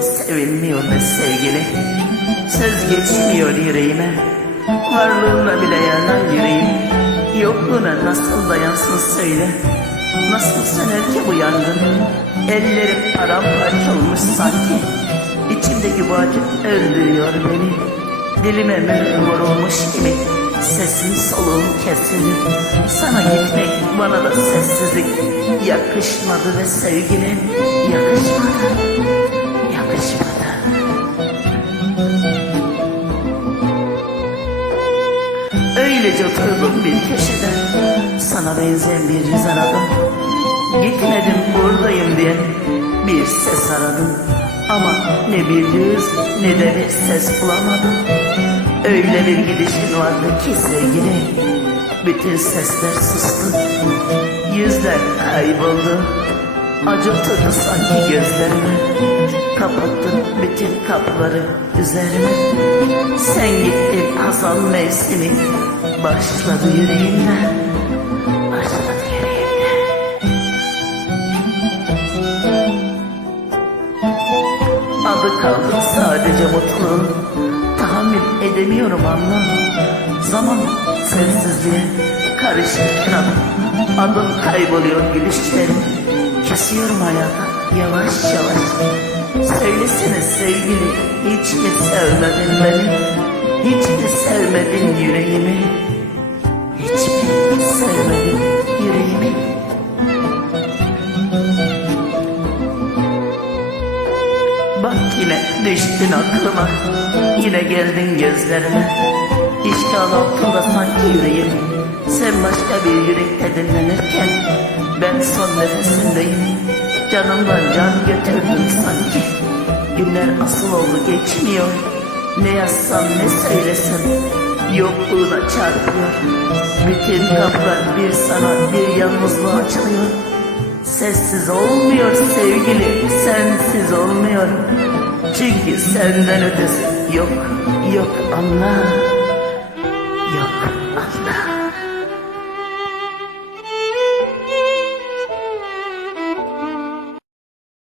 sevilmiyor be sevgili. Söz geçmiyor yüreğime. Varlığına bile yanan yüreğim. Yokluğuna nasıl dayansın söyle. Nasıl söner ki bu yangın? Ellerim paramparça olmuş sanki. İçimdeki bu acı öldürüyor beni. Dilime mühür vurulmuş gibi. Sesim soluğum kesildi. Sana gitmek bana da sessizlik yakışmadı ve sevgilim Öylece oturdum bir köşede. Sana benzeyen bir yüz aradım. Gitmedim buradayım diye Bir ses aradım. Ama ne bir yüz ne de bir ses bulamadım. Öyle bir gidişin vardı ki sevgili. Bütün sesler sustu. Yüzler kayboldu. Acı oturdu sanki gözlerime Kapattın bütün kapıları üzerime Sen gittin hazan mevsimi. Başladı yüreğimde Başladı yüreğimde Adı kaldı sadece mutluluğun Tahammül edemiyorum anla Zaman sensizliğe karışırken adım Adım kayboluyor gülüşlerim. Kesiyorum hayata yavaş yavaş. Söylesene sevgili hiç mi sevmedin beni. Hiç mi sevmedin yüreğimi. Hiç mi sevmedin yüreğimi. Bak yine düştün aklıma. Yine geldin gözlerime. İşgal altında sanki yüreğim. Sen başka bir yürekte dinlenirken Ben son nefesindeyim Canımdan can götürdün sanki Günler asıl oldu geçmiyor Ne yazsam ne söylesem Yokluğuna çarpıyor Bütün kapılar bir sana bir yalnızlığa açılıyor Sessiz olmuyor sevgili, sensiz olmuyor. Çünkü senden ötesi yok, yok anla, yok anla.